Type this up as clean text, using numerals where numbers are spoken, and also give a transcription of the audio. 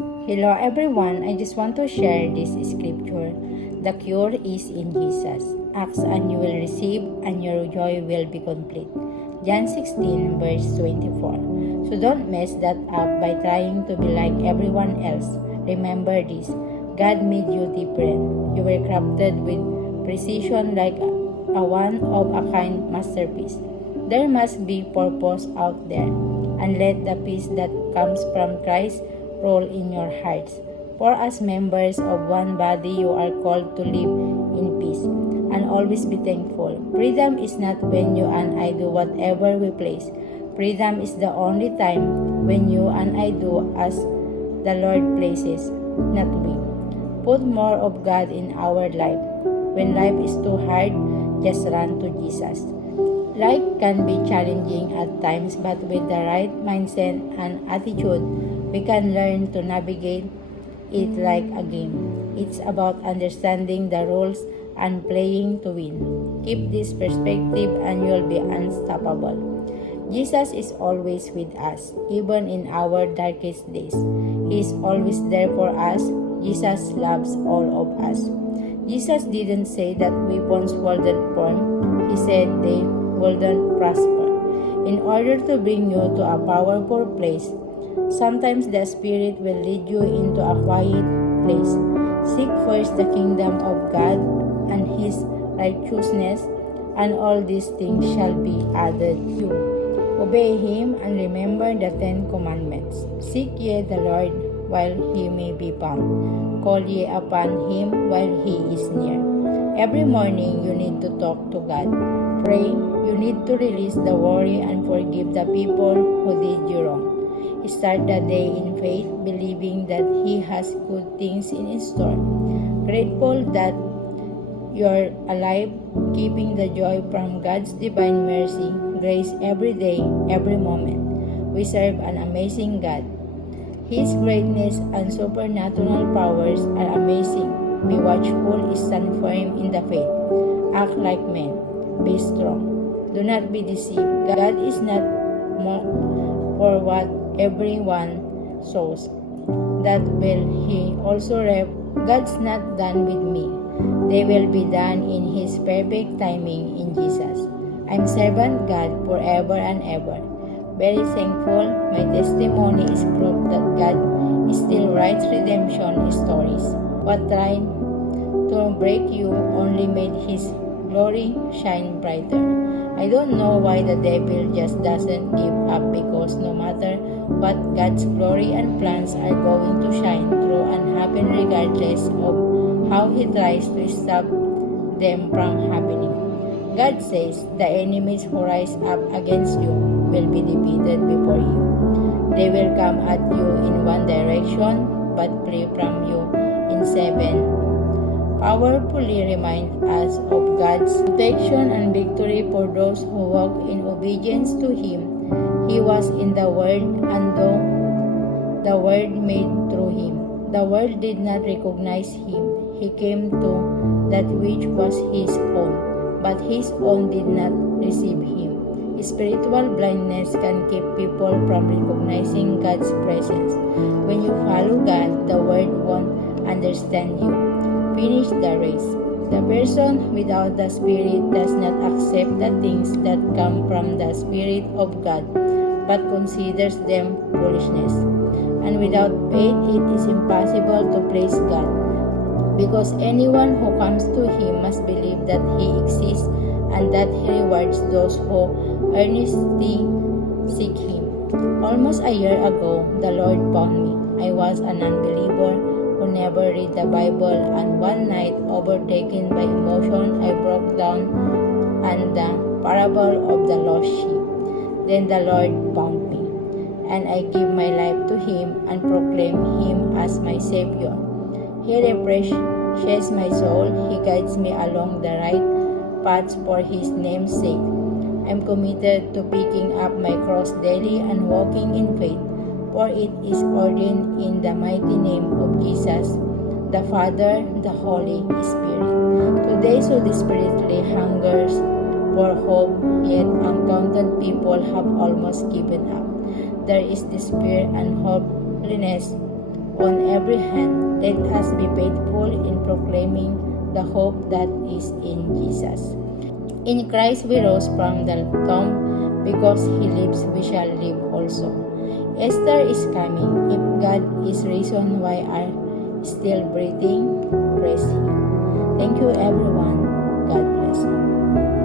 Hello everyone, I just want to share this scripture. The cure is in Jesus. Ask and you will receive and your joy will be complete. John 16 verse 24. So don't mess that up by trying to be like everyone else. Remember this, God made you different. You were crafted with precision like a one-of-a-kind masterpiece. There must be purpose out there, and let the peace that comes from Christ role in your hearts. For as members of one body, you are called to live in peace and always be thankful. Freedom is not when you and I do whatever we please. Freedom is the only time when you and I do as the Lord places, not we. Put more of God in our life. When life is too hard, just run to Jesus. Life can be challenging at times, but with the right mindset and attitude, we can learn to navigate it like a game. It's about understanding the rules and playing to win. Keep this perspective and you'll be unstoppable. Jesus is always with us, even in our darkest days. He is always there for us. Jesus loves all of us. Jesus didn't say that weapons wouldn't form. He said they wouldn't prosper. In order to bring you to a powerful place, sometimes the Spirit will lead you into a quiet place. Seek first the kingdom of God and His righteousness, and all these things shall be added to you. Obey Him and remember the 10 commandments. Seek ye the Lord while He may be found. Call ye upon Him while He is near. Every morning you need to talk to God. Pray. You need to release the worry and forgive the people who did you wrong. Start the day in faith, believing that He has good things in store. Grateful that you're alive, keeping the joy from God's divine mercy, grace every day, every moment. We serve an amazing God. His greatness and supernatural powers are amazing. Be watchful, stand firm in the faith. Act like men. Be strong. Do not be deceived. God is not mocked for what everyone sows. That will He also reap. God's not done with me. They will be done in His perfect timing in Jesus. I'm servant God forever and ever. Very thankful. My testimony is proof that God still writes redemption stories. What tried to break you only made His glory shine brighter. I don't know why the devil just doesn't give up, because no matter what, God's glory and plans are going to shine through and happen regardless of how He tries to stop them from happening. God says the enemies who rise up against you will be defeated before you. They will come at you in one direction but flee from you in 7. Powerfully remind us of God's protection and victory for those who walk in obedience to Him. He was in the world, and though the world made through Him, the world did not recognize Him. He came to that which was His own, but His own did not receive Him. Spiritual blindness can keep people from recognizing God's presence. When you follow God, the world won't understand you. Finish the race. The person without the Spirit does not accept the things that come from the Spirit of God, but considers them foolishness. And without faith, it is impossible to please God, because anyone who comes to Him must believe that He exists and that He rewards those who earnestly seek Him. Almost a year ago, the Lord found me. I was an unbeliever who never read the Bible, and one night, overtaken by emotion, I broke down on the parable of the lost sheep. Then the Lord found me, and I give my life to Him and proclaim Him as my Savior. He refreshes my soul. He guides me along the right paths for His name's sake. I'm committed to picking up my cross daily and walking in faith, for it is ordained in the mighty name of Jesus, the Father, the Holy Spirit. Today, so desperately hungers for hope, yet uncounted people have almost given up. There is despair and hopelessness on every hand, let us be faithful in proclaiming the hope that is in Jesus. In Christ we rose from the tomb, because He lives we shall live also. Esther is coming. If God is reason why are still breathing, praise Him. Thank you everyone. God bless you.